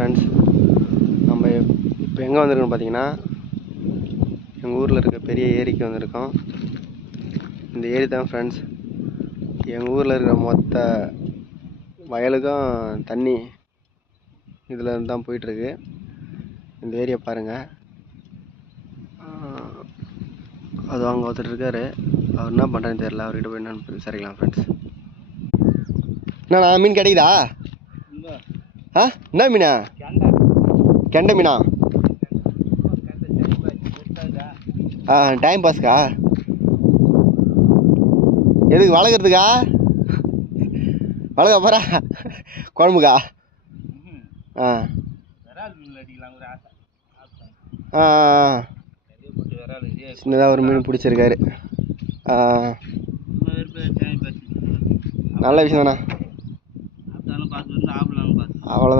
Friends, நம்ம இப்போ எங்கே வந்திருக்கோம் பார்த்தீங்கன்னா, எங்கள் ஊரில் இருக்க பெரிய ஏரிக்கு வந்திருக்கோம். இந்த ஏரி தான் ஃப்ரெண்ட்ஸ் எங்கள் ஊரில் இருக்கிற மொத்த வயலுக்கும் தண்ணி இதில் இருந்து தான் போயிட்டுருக்கு. இந்த ஏரியை பாருங்கள். அது அங்கே ஒருத்தர் இருக்கார். அவர் என்ன பண்ணுறேன்னு தெரியல. அவர்கிட்ட போய் என்னன்னு விசாரிக்கலாம் ஃப்ரெண்ட்ஸ். என்னண்ணா மீன் கிடைக்குதா? என்ன மீனா? கெண்டை மீனா? டைம் பாஸ்க்கா? எதுக்கு வளர்க்குறதுக்கா? வளர்க்க போகிறா குழம்புக்கா? சின்னதாக ஒரு மீன் பிடிச்சிருக்காரு. நல்ல விஷயம் தானே. அவ்வளோதான்.